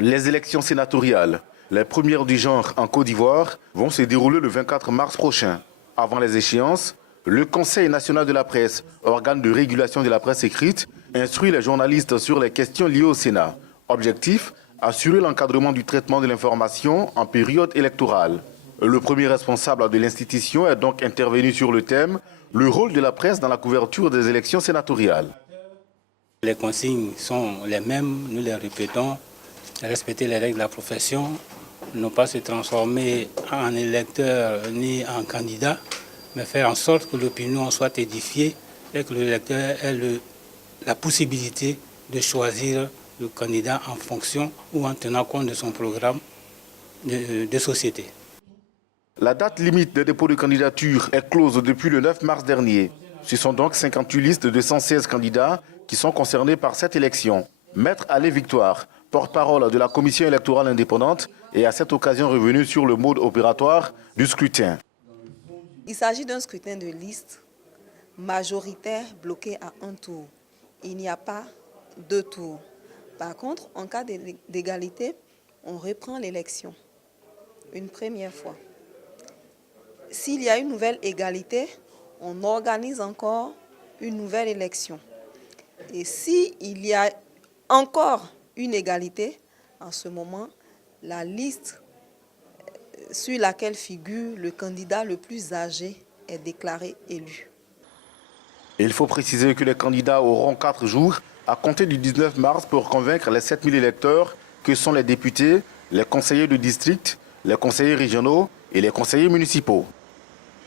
Les élections sénatoriales, les premières du genre en Côte d'Ivoire, vont se dérouler le 24 mars prochain. Avant les échéances, le Conseil national de la presse, organe de régulation de la presse écrite, instruit les journalistes sur les questions liées au Sénat. Objectif, assurer l'encadrement du traitement de l'information en période électorale. Le premier responsable de l'institution est donc intervenu sur le thème « Le rôle de la presse dans la couverture des élections sénatoriales ». Les consignes sont les mêmes, nous les répétons, respecter les règles de la profession, ne pas se transformer en électeur ni en candidat, mais faire en sorte que l'opinion soit édifiée et que l'électeur ait la possibilité de choisir le candidat en fonction ou en tenant compte de son programme de société. La date limite de dépôt de candidature est close depuis le 9 mars dernier. Ce sont donc 58 listes de 116 candidats qui sont concernés par cette élection. Maître Alain Victoire, porte-parole de la Commission électorale indépendante, est à cette occasion revenu sur le mode opératoire du scrutin. Il s'agit d'un scrutin de liste majoritaire bloqué à un tour. Il n'y a pas deux tours. Par contre, en cas d'égalité, on reprend l'élection une première fois. S'il y a une nouvelle égalité, on organise encore une nouvelle élection. Et s'il y a encore une égalité, en ce moment, la liste sur laquelle figure le candidat le plus âgé est déclaré élu. Il faut préciser que les candidats auront 4 jours à compter du 19 mars pour convaincre les 7000 électeurs que sont les députés, les conseillers de district, les conseillers régionaux et les conseillers municipaux.